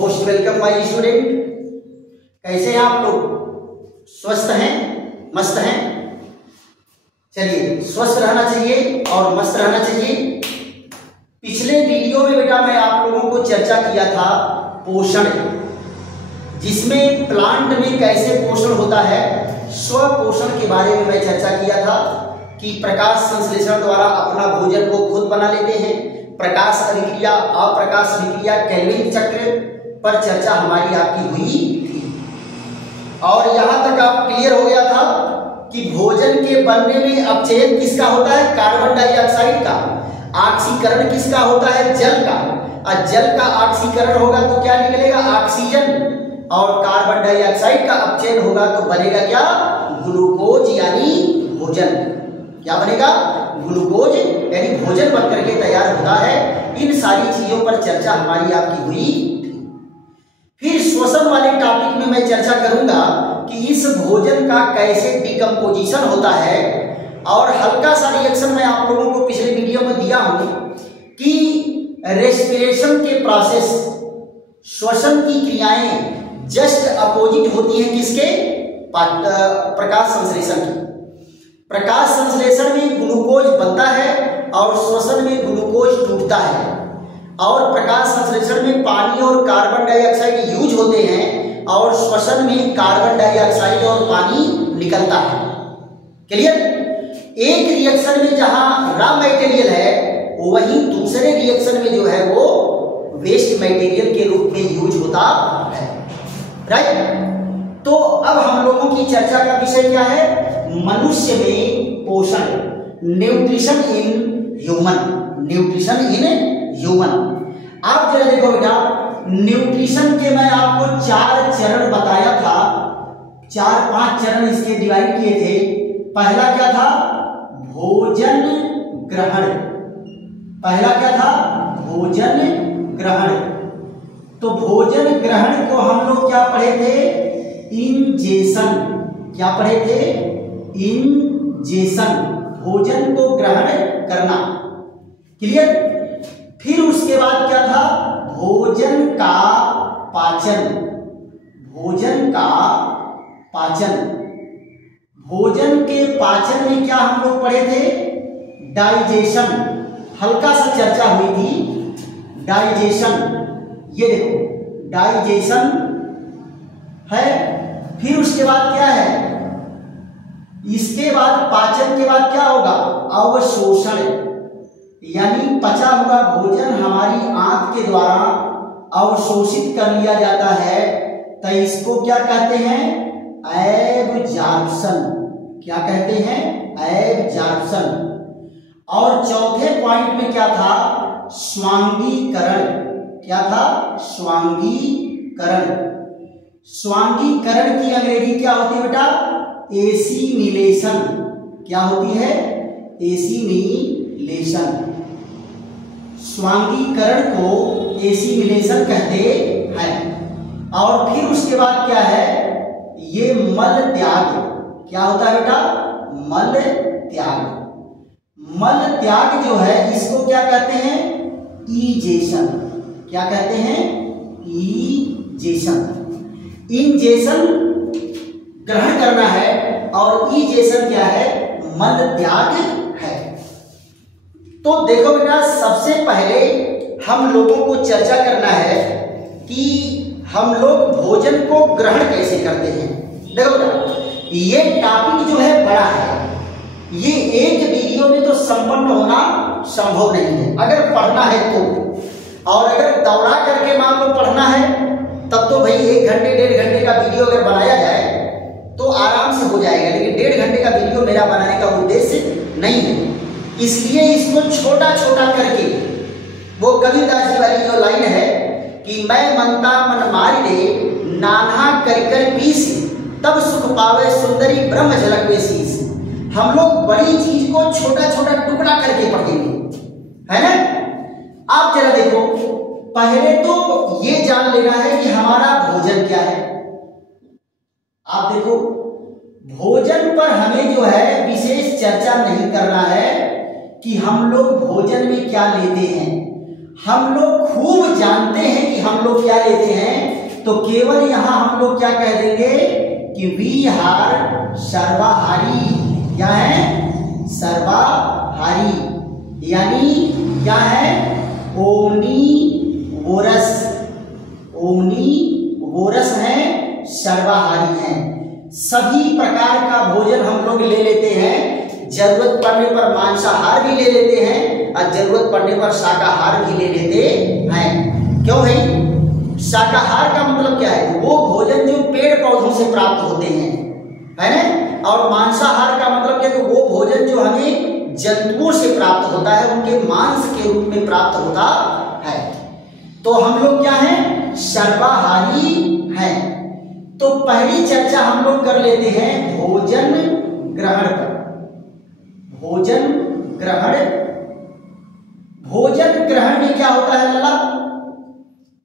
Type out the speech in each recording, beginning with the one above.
Most welcome my student. कैसे हैं आप लोग? स्वस्थ हैं, मस्त हैं? चलिए, स्वस्थ रहना चाहिए और मस्त रहना चाहिए। पिछले वीडियो में बेटा मैं आप लोगों को चर्चा किया था पोषण, जिसमें प्लांट में कैसे पोषण होता है, स्व पोषण के बारे में मैं चर्चा किया था कि प्रकाश संश्लेषण द्वारा अपना भोजन को खुद बना लेते हैं। प्रकाश अभिक्रिया, अप्रकाश अभिक्रिया, केल्विन चक्र पर चर्चा हमारी आपकी हुई थी और यहां तक आप क्लियर हो गया था कि भोजन के बनने में अपचयन किसका होता है? कार्बन डाइऑक्साइड का। ऑक्सीकरण किसका होता है? जल का। और जल का ऑक्सीकरण होगा तो क्या निकलेगा? ऑक्सीजन। और कार्बन डाइऑक्साइड का अपचयन होगा तो बनेगा क्या? ग्लूकोज यानी भोजन। क्या बनेगा? ग्लूकोज यानी भोजन बनकर के तैयार होता है। इन सारी चीजों पर चर्चा हमारी आपकी हुई थी। फिर श्वसन वाले टॉपिक में मैं चर्चा करूंगा कि इस भोजन का कैसे डिकम्पोजिशन होता है और हल्का सा रिएक्शन मैं आप लोगों को पिछले वीडियो में दिया हूं कि रेस्पिरेशन के प्रोसेस, श्वसन की क्रियाएं जस्ट अपोजिट होती हैं किसके? प्रकाश संश्लेषण की। प्रकाश संश्लेषण में ग्लूकोज बनता है और श्वसन में ग्लूकोज टूटता है। और प्रकाश संश्लेषण में पानी और कार्बन डाइऑक्साइड यूज होते हैं और श्वसन में कार्बन डाइऑक्साइड और पानी निकलता है। क्लियर? एक रिएक्शन में जहां रॉ मटेरियल है वहीं दूसरे रिएक्शन में जो है वो वेस्ट मटेरियल के रूप में यूज होता है। राइट? तो अब हम लोगों की चर्चा का विषय क्या है? मनुष्य में पोषण, nutrition in human. Nutrition in human. आप जरा देखो बेटा, न्यूट्रिशन के मैं आपको 4 चरण बताया था, 4-5 चरण इसके डिवाइड किए थे। पहला क्या था? भोजन ग्रहण। पहला क्या था? भोजन ग्रहण। तो भोजन ग्रहण को हम लोग क्या पढ़े थे? इंजेशन। क्या पढ़े थे? इंजेशन, भोजन को ग्रहण करना। क्लियर? फिर उसके बाद क्या था? भोजन का पाचन। भोजन का पाचन। भोजन के पाचन में क्या हम लोग पढ़े थे? डाइजेशन। हल्का सा चर्चा हुई थी डाइजेशन। ये देखो डाइजेशन है। फिर उसके बाद क्या है? इसके बाद पाचन के बाद क्या होगा? अवशोषण, यानी पचा हुआ भोजन हमारी आंत के द्वारा अवशोषित कर लिया जाता है तो इसको क्या कहते हैं? एब्जॉर्प्शन। क्या कहते हैं? एब्जॉर्प्शन। और चौथे पॉइंट में क्या था? स्वांगीकरण। क्या था? स्वांगीकरण। स्वांगीकरण की अंग्रेजी क्या होती है बेटा? एसिमिलेशन। क्या होती है? एसिमिलेशन। स्वांगीकरण को एसिमिलेशन कहते हैं। और फिर उसके बाद क्या है? ये मल त्याग। क्या होता है बेटा? मल त्याग। मल त्याग जो है इसको क्या कहते हैं? ईजेशन। क्या कहते हैं? ईजेशन। इंजेशन ग्रहण करना है और ईजेशन क्या है? मल त्याग है। तो देखो बेटा, सबसे पहले हम लोगों को चर्चा करना है कि हम लोग भोजन को ग्रहण कैसे करते हैं। देखो बेटा, ये टॉपिक जो है बड़ा है, ये एक वीडियो में तो संपन्न होना संभव नहीं है। अगर पढ़ना है तो, और अगर दौड़ा करके मान लो पढ़ना है तब तो भाई 1 घंटे 1.5 घंटे का वीडियो अगर बनाया जाए तो आराम से हो जाएगा, लेकिन 1.5 घंटे का वीडियो मेरा बनाने का उद्देश्य नहीं है। इसलिए इसको छोटा छोटा करके, वो कबीरदास जी वाली जो लाइन है कि मैं मनता मन मारी रे, नाना कर कर पीस, तब सुख पावे सुंदरी ब्रह्म झलक में शीस। हम लोग बड़ी चीज को छोटा छोटा टुकड़ा करके पढ़ेंगे, है ना? आप जरा देखो, पहले तो ये जान लेना है कि हमारा भोजन क्या है। आप देखो, भोजन पर हमें जो है विशेष चर्चा नहीं करना है कि हम लोग भोजन में क्या लेते हैं। हम लोग खूब जानते हैं कि हम लोग क्या लेते हैं, तो केवल यहां हम लोग क्या कह देंगे कि वी आर सर्वाहारी। क्या है, सर्वाहारी, यानी क्या है, ओमनीवोरस। ओमनीवोरस है, सर्वाहारी हैं। सभी प्रकार का भोजन हम लोग ले लेते हैं, जरूरत पड़ने पर मांसाहार भी ले लेते हैं और जरूरत पड़ने पर शाकाहार भी ले लेते हैं। क्यों भाई? शाकाहार का मतलब क्या है, वो भोजन जो पेड़ पौधों से प्राप्त होते हैं, है ना। और मांसाहार का मतलब क्या, कि वो भोजन जो हमें जंतुओं से प्राप्त होता है, उनके मांस के रूप में प्राप्त होता है। तो हम लोग क्या हैं, सर्वाहारी हैं। तो पहली चर्चा हम लोग कर लेते हैं भोजन ग्रहण पर। भोजन ग्रहण, भोजन ग्रहण में क्या होता है लला?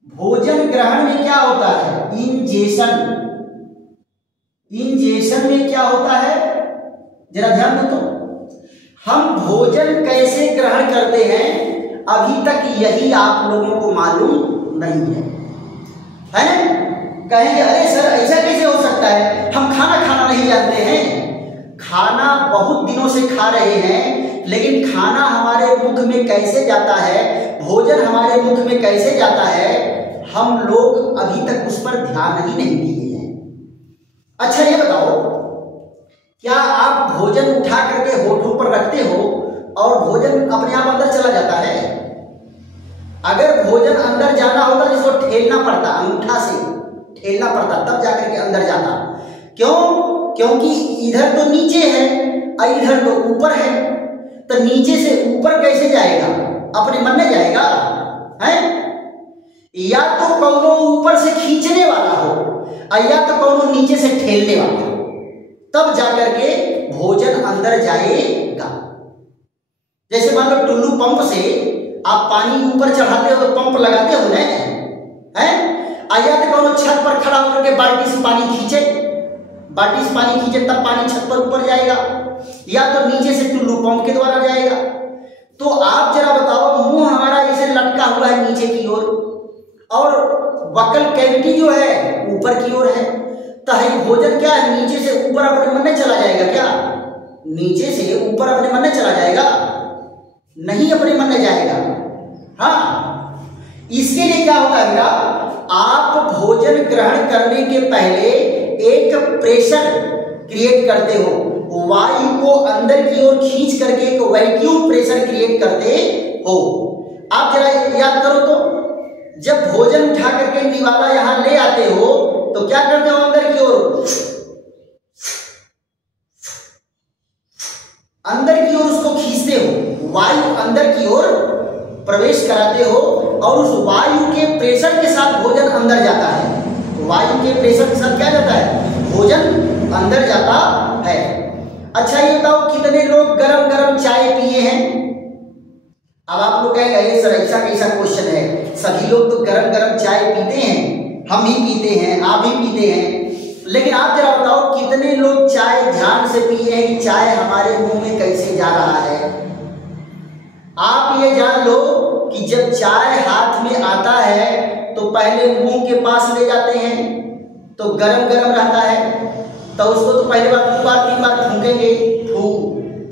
भोजन ग्रहण में क्या होता है, इंजेशन। इंजेशन में क्या होता है, जरा ध्यान दो। तो हम भोजन कैसे ग्रहण करते हैं, अभी तक यही आप लोगों को मालूम नहीं है ना। कहेंगे अरे सर ऐसा कैसे हो सकता है, हम खाना नहीं जानते हैं। खाना बहुत दिनों से खा रहे हैं, लेकिन खाना हमारे मुख में कैसे जाता है, भोजन हमारे मुख में कैसे जाता है, हम लोग अभी तक उस पर ध्यान ही नहीं दिए हैं। अच्छा ये बताओ, क्या आप भोजन उठा करके होठों पर रखते हो और भोजन अपने आप अंदर चला जाता है? अगर भोजन अंदर जाना होता जिसको ठेलना पड़ता, अंगूठा से ठेलना पड़ता, तब जाकर के अंदर जाता। क्यों? क्योंकि इधर तो नीचे है और इधर तो ऊपर है, तो नीचे से ऊपर कैसे जाएगा, अपने मन में जाएगा है? या तो कौनो ऊपर से खींचने वाला हो और या तो कौनो नीचे से ठेलने वाला हो, तब जाकर के भोजन अंदर जाएगा। जैसे मान लो टुल्लू पंप से आप पानी ऊपर चढ़ाते हो, तो पंप लगाते हो ना, है? या तो कौनो छत पर खड़ा होकर के बाल्टी से पानी खींचे, बाल्टी से पानी खींचे तब पानी छत पर ऊपर जाएगा, या तो नीचे से टुल्लू पंप के द्वारा जाएगा। तो आप जरा बताओ, मुंह हमारा ऐसे लटका हुआ है नीचे की ओर और बकल कैविटी जो है ऊपर की ओर है, तो ये भोजन क्या है, नीचे से ऊपर अपने मन में चला जाएगा क्या? नीचे से ऊपर अपने मन में चला जाएगा? नहीं, अपने मन में जाएगा। हाँ, इसके लिए क्या होता है बेटा, आप भोजन ग्रहण करने के पहले एक प्रेशर क्रिएट करते हो, वायु को अंदर की ओर खींच करके एक वैक्यूम प्रेशर क्रिएट करते हो। आप जरा याद करो तो, जब भोजन उठा करके निवाला यहां ले आते हो तो क्या करते हो, अंदर की ओर, अंदर की ओर उसको खींचते हो, वायु अंदर की ओर प्रवेश कराते हो और उस वायु के प्रेशर के साथ भोजन अंदर जाता है। वायु के प्रेशर के साथ क्या जाता है, भोजन अंदर जाता है। अच्छा ये बताओ, कितने लोग गरम गरम चाय पिए हैं? अब आप लोग कहेंगे ये सर ऐसा कैसा क्वेश्चन है, सभी लोग तो गरम गरम चाय पीते हैं, हम ही पीते हैं, आप भी पीते हैं, लेकिन आप जरा बताओ कितने लोग चाय ध्यान से पिए हैं कि चाय हमारे मुंह में कैसे जा रहा है? आप ये जान लो कि जब चाय हाथ में आता है तो पहले मुंह के पास ले जाते हैं, तो गरम गरम रहता है, तो उसको तो पहले बार 2 बार 3 बार फूंकेंगे, फू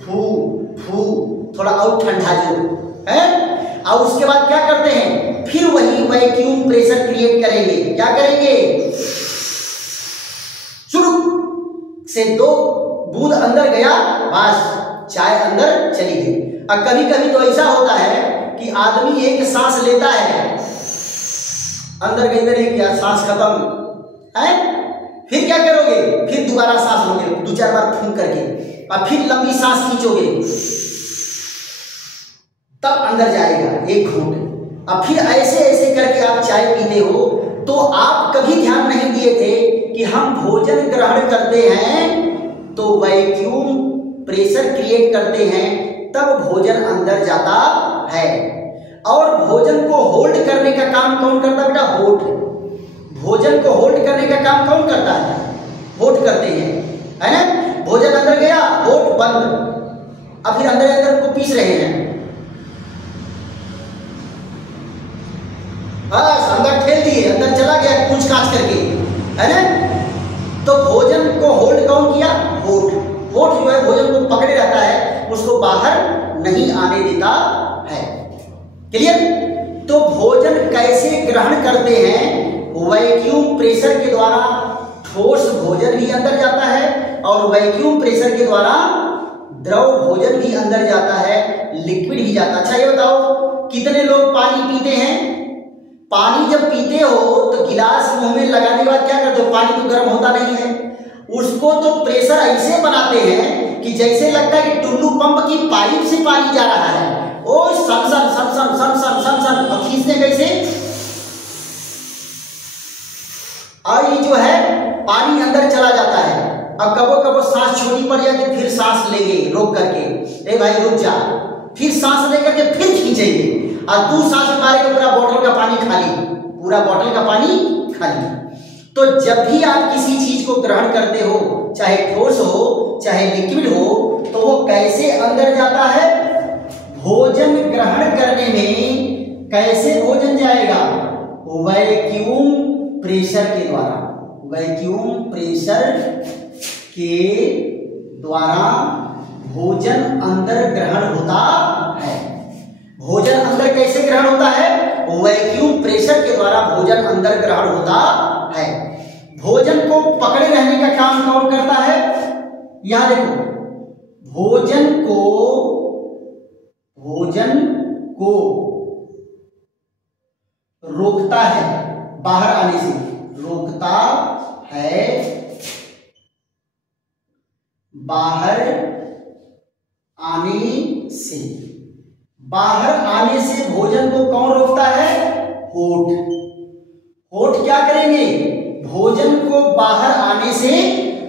फू फू, थोड़ा और ठंडा जो है, और उसके बाद क्या करते हैं, फिर वही वैक्यूम प्रेशर क्रिएट करेंगे। क्या करेंगे, शुरू से 2 बूंद अंदर गया, बस चाय अंदर चली गई। और कभी कभी तो ऐसा होता है कि आदमी एक सांस लेता है, अंदर गई नहीं किया, सांस खत्म है, फिर क्या करोगे, फिर दोबारा सांस लोगे 2-4 बार फूंक करके, और फिर लंबी सांस खींचोगे, तब अंदर जाएगा 1 घूंट। अब फिर ऐसे ऐसे करके आप चाय पीते हो। तो आप कभी ध्यान नहीं दिए थे कि हम भोजन ग्रहण करते हैं तो वैक्यूम प्रेशर क्रिएट करते हैं, तब भोजन अंदर जाता है। और भोजन को होल्ड करने का काम कौन करता है बेटा, होठ। भोजन को होल्ड करने का काम कौन करता है, होठ करते हैं, है ना। भोजन अंदर गया, होठ बंद, अब फिर अंदर अंदर को पीस रहे हैं, बस अंदर ठेल पूछ काछ करके, है ना। तो भोजन को होल्ड कौन किया? होठ। होठ जो है भोजन को पकड़े रहता है, उसको बाहर नहीं आने देता है। क्लियर? तो भोजन कैसे ग्रहण करते हैं? वैक्यूम प्रेशर के द्वारा ठोस भोजन भी अंदर जाता है और वैक्यूम प्रेशर के द्वारा द्रव भोजन भी अंदर जाता है, लिक्विड भी जाता है। अच्छा ये बताओ कितने लोग पानी पीते हैं? पानी जब पीते हो तो गिलास मुंह में लगाने के बाद क्या करते हो? पानी तो गर्म होता नहीं है, उसको तो प्रेशर ऐसे बनाते हैं कि जैसे लगता है कि टुल्लू पंप की पाइप से पानी जा रहा है। ओ सन सन सन सन सन सन सन सन, और खींचते कैसे? और ये जो है पानी अंदर चला जाता है। अब कबो कबो सांस छोटी पड़ जाती, फिर सांस लेंगे रोक करके, ए भाई रुक जा, फिर सांस लेकर के फिर खींचेंगे और 2 सांस मारेंगे, पूरा बोतल का पानी खाली, पूरा बोतल का पानी खाली। तो जब भी आप किसी चीज को ग्रहण करते हो, चाहे ठोस हो चाहे लिक्विड हो, तो वो कैसे अंदर जाता है? भोजन ग्रहण करने में कैसे भोजन जाएगा? वैक्यूम प्रेशर के द्वारा। वैक्यूम प्रेशर के द्वारा भोजन अंदर ग्रहण होता है। भोजन अंदर कैसे ग्रहण होता है? वैक्यूम प्रेशर के द्वारा भोजन अंदर ग्रहण होता है। भोजन को पकड़े रहने का काम कौन करता है? यहां देखो, भोजन को रोकता है बाहर आने से, रोकता है बाहर आने से। बाहर आने से भोजन को कौन रोकता है? होठ। होठ क्या करेंगे? भोजन को बाहर आने से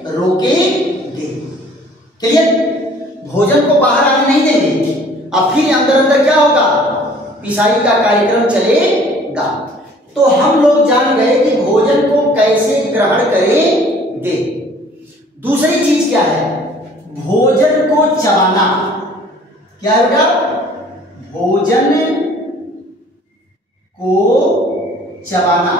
रोकेंगे। क्लियर? भोजन को बाहर आने नहीं देंगे। अब फिर अंदर अंदर क्या होगा? पिसाई का कार्यक्रम चलेगा। तो हम लोग जान गए कि भोजन को कैसे ग्रहण करेंगे। दूसरी चीज क्या है? भोजन को चबाना। क्या है बेटा? भोजन को चबाना।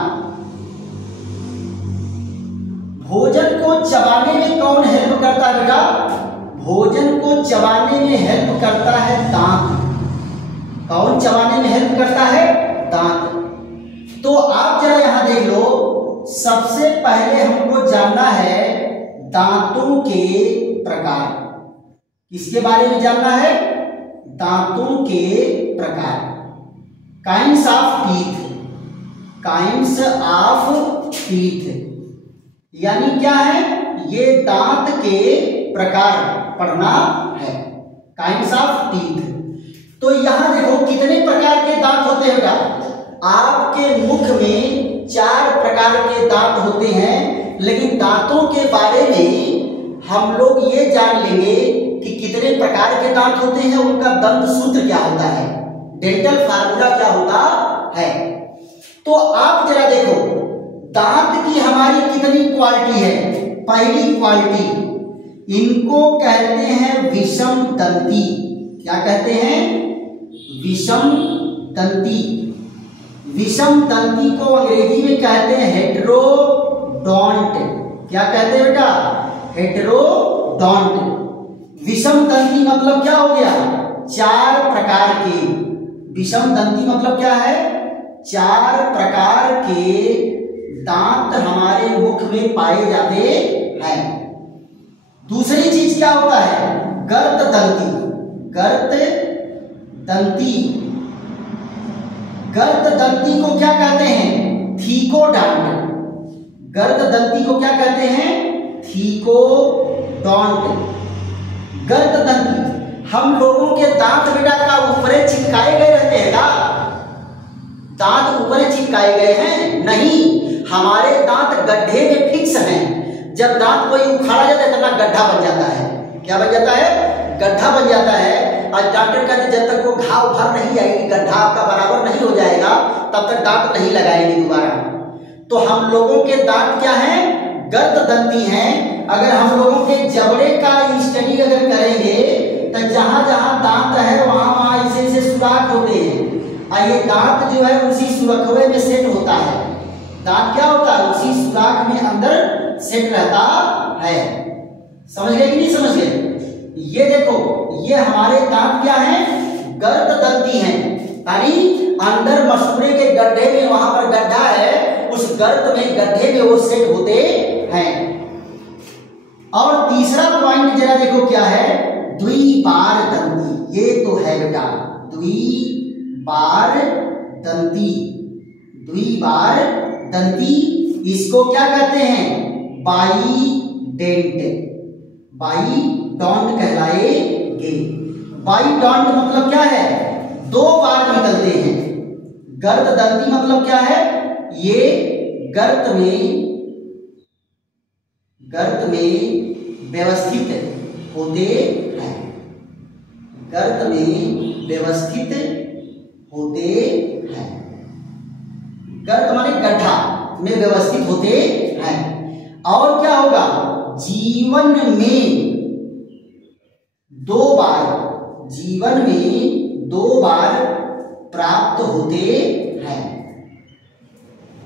भोजन को चबाने में कौन हेल्प करता है बेटा? भोजन को चबाने में हेल्प करता है दांत। कौन चबाने में हेल्प करता है? दांत। तो आप जरा यहां देख लो, सबसे पहले हमको जानना है दांतों के प्रकार। किसके बारे में जानना है? दांतों के प्रकार। Kinds of teeth. Kinds of teeth यानी क्या है? ये दांत के प्रकार पढ़ना है। Kinds of teeth. तो यहां देखो कितने प्रकार के दांत होते हैं बेटा? आपके मुख में 4 प्रकार के दांत होते हैं, लेकिन दांतों के बारे में हम लोग ये जान लेंगे कि कितने प्रकार के दांत होते हैं, उनका दंत सूत्र क्या होता है, डेंटल फार्मूला क्या होता है। तो आप जरा देखो दांत की हमारी कितनी क्वालिटी है। पहली क्वालिटी, इनको कहते हैं विषम दंती। क्या कहते हैं? विषम दंती। विषम दंती को अंग्रेजी में कहते हैं हेटेरोडोंट। क्या कहते हैं बेटा? हेटेरोडोंट। विषम दंती मतलब क्या हो गया? 4 प्रकार के। विषम दंती मतलब क्या है? 4 प्रकार के दांत हमारे मुख में पाए जाते हैं। दूसरी चीज क्या होता है? गर्त दंती। गर्त दंती। गर्त दंती को क्या कहते हैं? थीकोडॉन्ट। गर्त दंती को क्या कहते हैं? थीकोडॉन्ट। गर्त दंती। हम लोगों के दांत बेटा का ऊपरे चिपकाए गए रहते हैं का? दांत ऊपरे चिपकाए गए हैं? नहीं, हमारे दांत गड्ढे में फिक्स हैं। जब दांत कोई उखाड़ा जाता है तो ना गड्ढा बन जाता है। क्या बन जाता है? गड्ढा बन जाता है। आज डॉक्टर कहते जब तक वो घाव भर नहीं आएगी, गड्ढा आपका बराबर नहीं हो जाएगा, तब तक दांत नहीं लगाएंगे दोबारा। तो हम लोगों के दांत क्या हैं? गर्त दंती हैं। अगर हम लोगों के जबड़े का स्टडी अगर करेंगे तो जहां जहां दांत है वहां वहां ऐसे सुराख होते हैं, और ये दांत जो है उसी सुरखवे में सेट होता है। दांत क्या होता है, उसी सुराख में अंदर सेट रहता है। समझ गए कि नहीं समझ गए? ये देखो, ये हमारे दांत क्या है, गर्त दंती हैं, यानी अंदर मसूड़े के गड्ढे में, वहां पर गड्ढा है, उस गर्त में गड्ढे में वो सेट होते हैं। और तीसरा पॉइंट जरा देखो क्या है, द्विबार दंती। ये तो है बेटा द्विबार दंती। द्विबार दंती इसको क्या कहते हैं, बाईडेंट। बाईडोंट कहलाएंगे। बाईडोंट मतलब क्या है, दो बार निकलते हैं। गर्त दंती मतलब क्या है, ये गर्त में व्यवस्थित होते हैं। गर्त में व्यवस्थित होते हैं। गर्त माने गड्ढा में व्यवस्थित होते हैं। और क्या होगा, जीवन में दो बार प्राप्त होते हैं।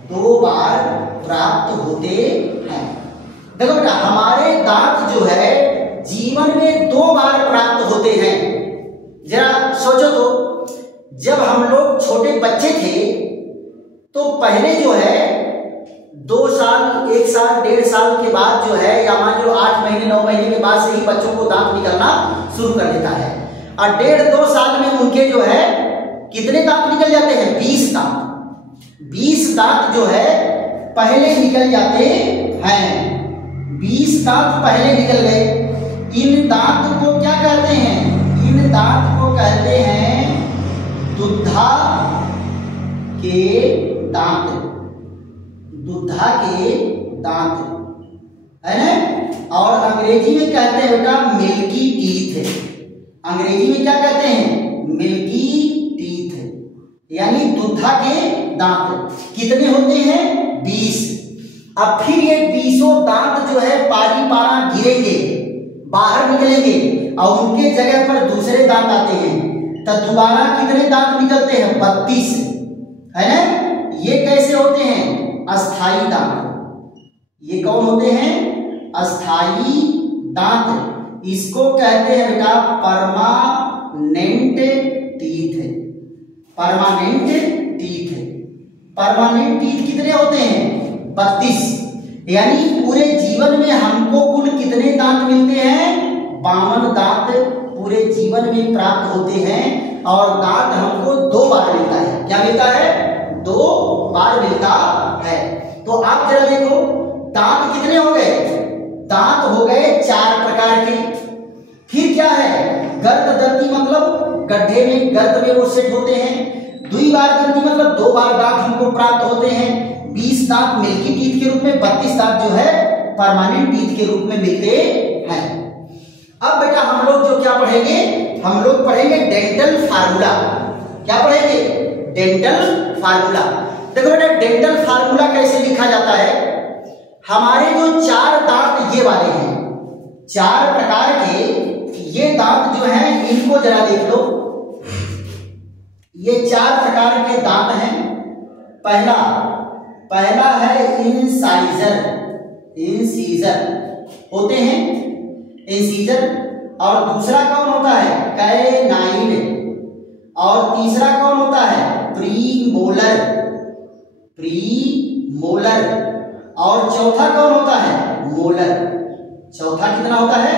2 बार प्राप्त होते हैं। देखो बेटा, हमारे दांत जो है जीवन में 2 बार प्राप्त होते हैं। जरा सोचो तो, जब हम लोग छोटे बच्चे थे तो पहले जो है 2 साल, 1 साल, 1.5 साल के बाद जो है, या मान लो 8 महीने 9 महीने के बाद से ही बच्चों को दांत निकलना शुरू कर देता है। और 1.5-2 साल में उनके जो है कितने दांत निकल जाते हैं, 20 दांत। 20 दांत जो है पहले निकल जाते हैं। 20 दांत पहले निकल गए। इन दांत को क्या कहते हैं, इन दांत को कहते हैं दुधा के दांत। दुधा के दांत है ना। और अंग्रेजी में कहते हैं बेटा मिल्की टीथ। अंग्रेजी में क्या कहते हैं, मिल्की टीथ, यानी दुधा के दांत। कितने होते हैं, 20। अब फिर ये 20 दांत जो है पारी पारा गिरेंगे, बाहर निकलेंगे, और उनके जगह पर दूसरे दांत आते हैं। तो दोबारा कितने दांत निकलते हैं, 32, है ना। ये कैसे होते हैं, अस्थाई दांत। ये कौन होते हैं, अस्थाई दांत। इसको कहते हैं बेटा permanent teeth. Permanent teeth. Permanent teeth कितने होते हैं, 32। यानी पूरे जीवन में हमको कुल कितने दांत मिलते हैं, 52 दांत पूरे जीवन में प्राप्त होते हैं। और दांत हमको 2 बार मिलता है। क्या मिलता है, 2 बार मिलता है। तो आप जरा देखो, दांत कितने हो गए, दांत हो गए 4 प्रकार के। फिर क्या है, गर्त दंती मतलब गड्ढे में, गर्त में वो सेट होते हैं। द्विबार दंती मतलब 2 बार दांत हमको प्राप्त होते हैं। 20 दांत मिल्की टीथ के रूप में, 32 दांत जो है परमानेंट टीथ के रूप में मिलते हैं। अब बेटा हम लोग जो क्या पढ़ेंगे, हम लोग पढ़ेंगे डेंटल फार्मूला। क्या पढ़ेंगे, डेंटल फार्मूला। देखो बेटा, डेंटल फार्मूला कैसे लिखा जाता है, हमारे जो 4 दांत ये वाले हैं, 4 प्रकार के ये दांत जो हैं, इनको जरा देख लो। ये 4 प्रकार के दांत हैं। पहला है इंसाइजर। इंसीजर होते हैं, इंसीजर। और दूसरा कौन होता है, कैनाइन। और तीसरा कौन होता है, प्रीमोलर। प्रीमोलर। और चौथा कौन होता है, मोलर। चौथा कितना होता है,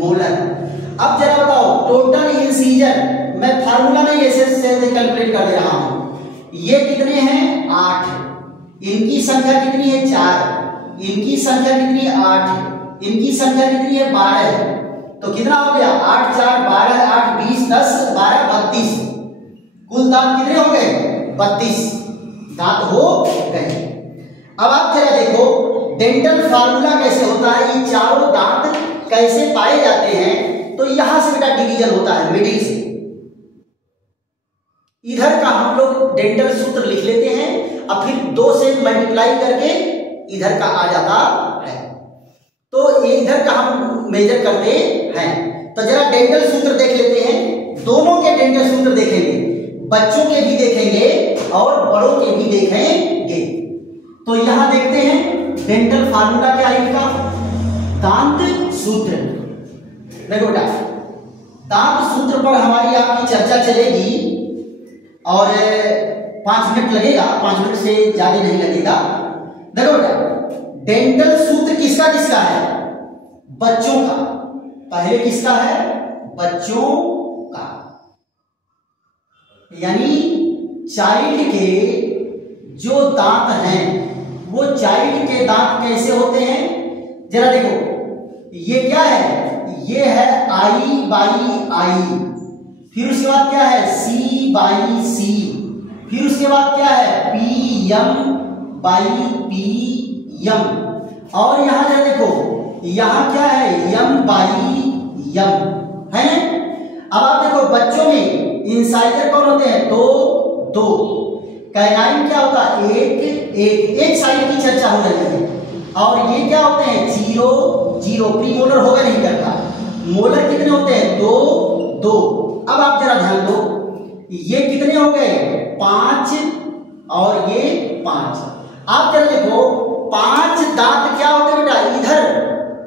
मोलर। अब जरा बताओ, टोटल इंसीजर, मैं फार्मूला नहीं ऐसे कैलकुलेट कर दे रहा हूं। ये कितने हैं, 8। इनकी संख्या कितनी है, 4। इनकी संख्या कितनी है, 8। इनकी संख्या कितनी है, 12। तो कितना हो गया, 8 4 12, 8 20 10 12 32। कुल दांत कितने हो गए, 32 दांत हो गए। अब आप जरा देखो डेंटल फार्मूला कैसे होता है, ये चारों दांत कैसे पाए जाते हैं। तो यहां से बेटा डिवीजन होता है मिडिल से। इधर का हम लोग डेंटल सूत्र लिख लेते हैं और फिर 2 से मल्टीप्लाई करके इधर का आ जाता है। तो इधर का हम मेजर करते हैं। तो जरा डेंटल सूत्र देख लेते हैं। दोनों के डेंटल सूत्र देखेंगे, बच्चों के भी देखेंगे और बड़ों के भी देखेंगे। तो यहां देखते हैं डेंटल फार्मूला क्या है इनका, दांत सूत्र। देखो बेटा, दांत सूत्र पर हमारी आपकी चर्चा चलेगी और 5 मिनट लगेगा, 5 मिनट से ज्यादा नहीं लगेगा। देखो बेटा, डेंटल सूत्र किसका किसका है, बच्चों का। पहले किसका है, बच्चों का, यानी चाइल्ड के जो दांत हैं वो चाइल्ड के दांत कैसे होते हैं, जरा देखो। ये क्या है, ये है आई बाई आई, फिर उसके बाद क्या है सी बाई सी, फिर उसके बाद क्या है P M by P M, और यहां जरा देखो यहां क्या है एम बाई एम, है ना। अब आप देखो बच्चों में इंसाइजर कौन होते हैं, दो, कैनाइन क्या होता है, एक साइड की चर्चा हो रही है, और ये क्या होते हैं 0, प्रीमोलर होगा नहीं करता, मोलर कितने होते हैं, 2। अब आप जरा ध्यान दो, ये कितने हो गए 5 और ये 5। आप जरा देखो 5 दांत क्या होते हैं बेटा, इधर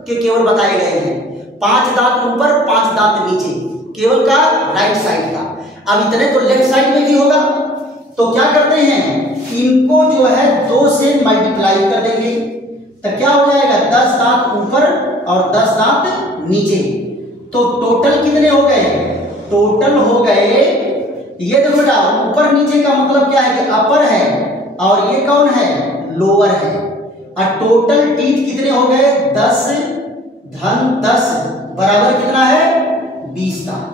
के केवल बताए गए हैं, 5 दांत ऊपर 5 दांत नीचे, केवल का राइट साइड का। अब इतने तो लेफ्ट साइड में भी होगा, तो क्या करते हैं इनको जो है 2 से मल्टीप्लाई कर देंगे, तो क्या हो जाएगा 10 दांत ऊपर और 10 दांत नीचे। तो टोटल कितने हो गए, टोटल हो गए, ये देखो बेटा ऊपर नीचे का मतलब क्या है कि अपर है, और ये कौन है लोअर है, और टोटल टीथ कितने हो गए 10 धन 10 बराबर कितना है 20 दांत,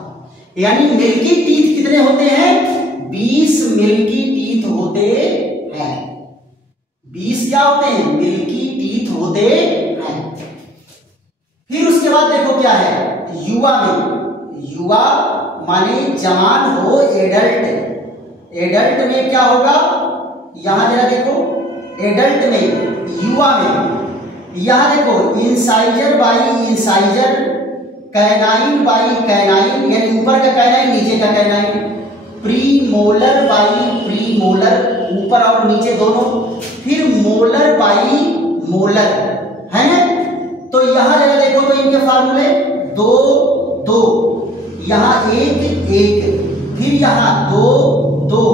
यानी मिल्की टीथ कितने होते हैं 20 मिल्की टीथ होते हैं, 20 क्या होते हैं मिल्की टीथ होते हैं। फिर उसके बाद देखो क्या है युवा में, युवा माने जवान हो, एडल्ट में क्या होगा, यहां जरा देखो एडल्ट में, युवा में, यहां देखो incisor by incisor, canine by canine, यानी ऊपर का कैनाइन नीचे का कैनाइन, प्रीमोलर बाई प्रीमोलर, ऊपर और नीचे दोनों, फिर मोलर बाई मोलर, है ना। तो यहां जरा देखो तो इनके फार्मूले 2, यहां 1, फिर यहां 2,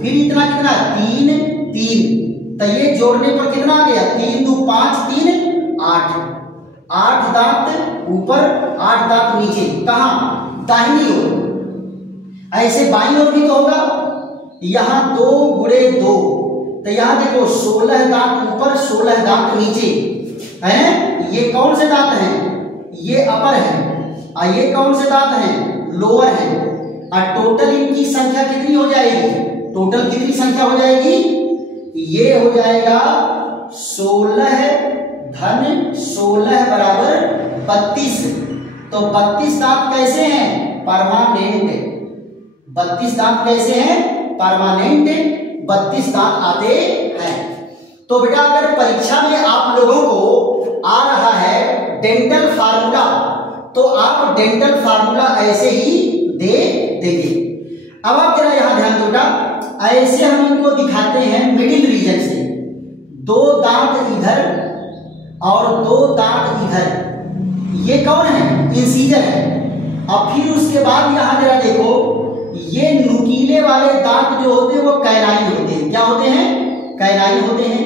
फिर इतना कितना 3, तो ये जोड़ने पर कितना आ गया 3 2 5 3 8 दांत ऊपर 8 दांत नीचे, कहां दाहिनी ओर। ऐसे बाईं ओर भी तो होगा, यहां 2 गुणे 2, तो यहां देखो 16 दांत ऊपर 16 दांत नीचे, है। ये कौन से दांत हैं, ये अपर है, और ये कौन से दांत हैं लोअर है, और टोटल इनकी संख्या कितनी हो जाएगी, टोटल कितनी संख्या हो जाएगी, ये हो जाएगा 16 धन 16 बराबर 32। तो 32 दांत कैसे हैं परमानेंट, 32 दांत कैसे हैं परमानेंट, 32 दांत आते हैं। तो बेटा अगर परीक्षा में आप लोगों को आ रहा है डेंटल फार्मूला, तो आप डेंटल फार्मूला ऐसे ही दे देंगे। अब आप जरा यहां ध्यान दो बेटा, ऐसे हम इनको दिखाते हैं मिडिल रीजन से, 2 दांत इधर और 2 दांत इधर, ये कौन है इंसीजर है। अब फिर उसके बाद यहां जरा देखो, ये नुकीले वाले दांत जो होते हैं वो कैनाइन होते हैं, क्या होते हैं कैनाइन होते हैं।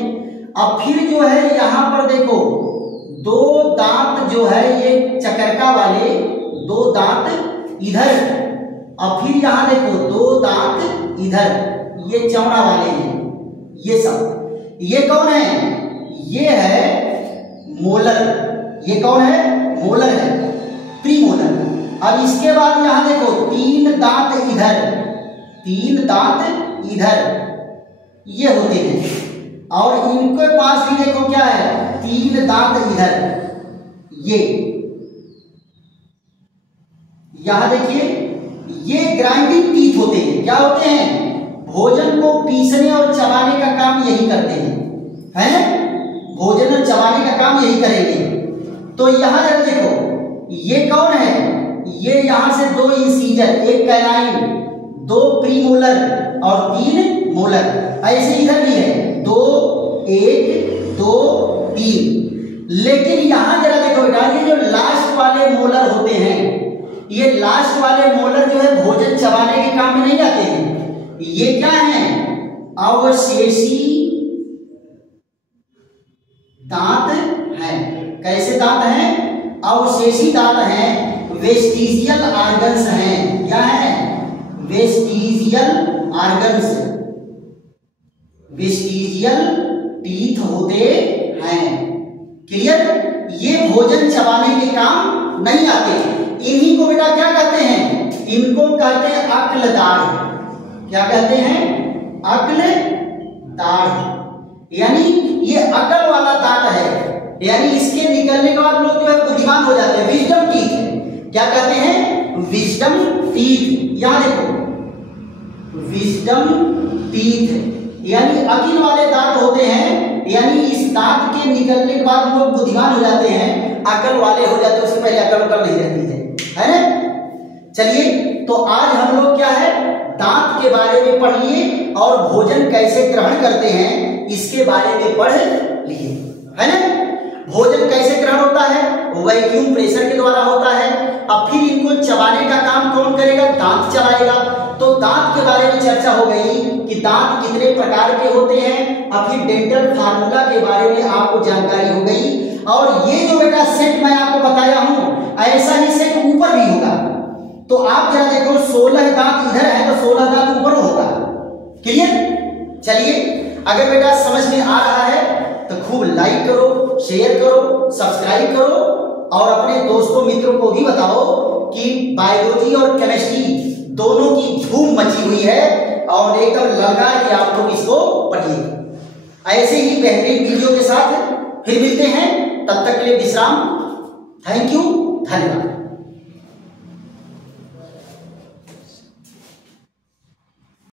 अब फिर जो है यहां पर देखो 2 दांत जो है ये चकरका वाले 2 दांत इधर, और फिर यहां देखो 2 दांत इधर, ये चौड़ा वाले हैं, ये सब, ये कौन है, ये है मोलर, ये कौन है मोलर है, प्रीमोलर। अब इसके बाद यहां देखो 3 दांत इधर, 3 दांत इधर, ये होते हैं, और इनके पास भी देखो क्या है 3 दांत इधर, ये यहां देखिए ये ग्राइंडिंग टीथ होते हैं, क्या होते हैं भोजन को पीसने और चबाने का काम यही करते हैं, है भोजन और चबाने का काम यही करेंगे। तो यहां जरा देखो ये कौन है, ये यहां से 2 इंसीजर, 1 कैनाइन, 2 प्रीमोलर और 3 मोलर, ऐसे इधर भी है 2 1 2 3। लेकिन यहां जरा देखो बेटा, ये जो लास्ट वाले मोलर होते हैं, ये लास्ट वाले मोलर जो है भोजन चबाने के काम में नहीं आते हैं। ये क्या है? अवशेषी दांत है। कैसे दांत हैं? अवशेषी दांत हैं, वेस्टिजियल ऑर्गन्स हैं। क्या है? वेस्टिजियल ऑर्गन्स, वेस्टिजियल टीथ होते हैं। क्लियर? ये भोजन चबाने के काम नहीं आते। इन्हीं को बेटा क्या कहते हैं? इनको कहते हैं अक्लदाढ़। क्या कहते हैं? अक्लदाढ़। यानी ये अकल वाला दांत है, यानी इसके निकलने के बाद लोग जो है बुद्धिमान हो जाते हैं। Wisdom teeth. क्या कहते हैं? Wisdom teeth. यहां देखो, विजडम टीथ यानी अकिल वाले दांत होते हैं, यानी इस दांत के निकलने के बाद लोग बुद्धिमान हो जाते हैं, अकल वाले हो जाते हैं। उससे पहले अकल नहीं रहती है ना। चलिए, तो आज हम लोग क्या है, दांत के बारे में पढ़ लिए और भोजन कैसे ग्रहण करते हैं इसके बारे में पढ़ लिए, है ना। भोजन कैसे ग्रहण होता है? वैक्यूम प्रेशर के द्वारा होता है। अब फिर इनको चबाने का काम कौन करेगा? दांत चलाएगा। तो दांत के बारे में चर्चा हो गई कि दांत कितने प्रकार के होते हैं। अब फिर डेंटल फार्मूला के बारे में आपको जानकारी हो गई। और ये जो बेटा सेट मैं आपको बताया हूं, ऐसा ही सेट ऊपर भी होगा। तो आप जरा देखो, 16 दांत इधर है तो 16 दांत ऊपर होगा। क्लियर? चलिए, अगर बेटा समझ में आ रहा है तो खूब लाइक करो, शेयर करो, सब्सक्राइब करो और अपने दोस्तों मित्रों को भी बताओ कि बायोलॉजी और केमिस्ट्री दोनों की धूम मची हुई है और एकदम लगा कि आप लोग इसको पढ़िए। ऐसे ही बेहतरीन वीडियो के साथ फिर मिलते हैं, तब तक के लिए विश्राम। थैंक यू, धन्यवाद।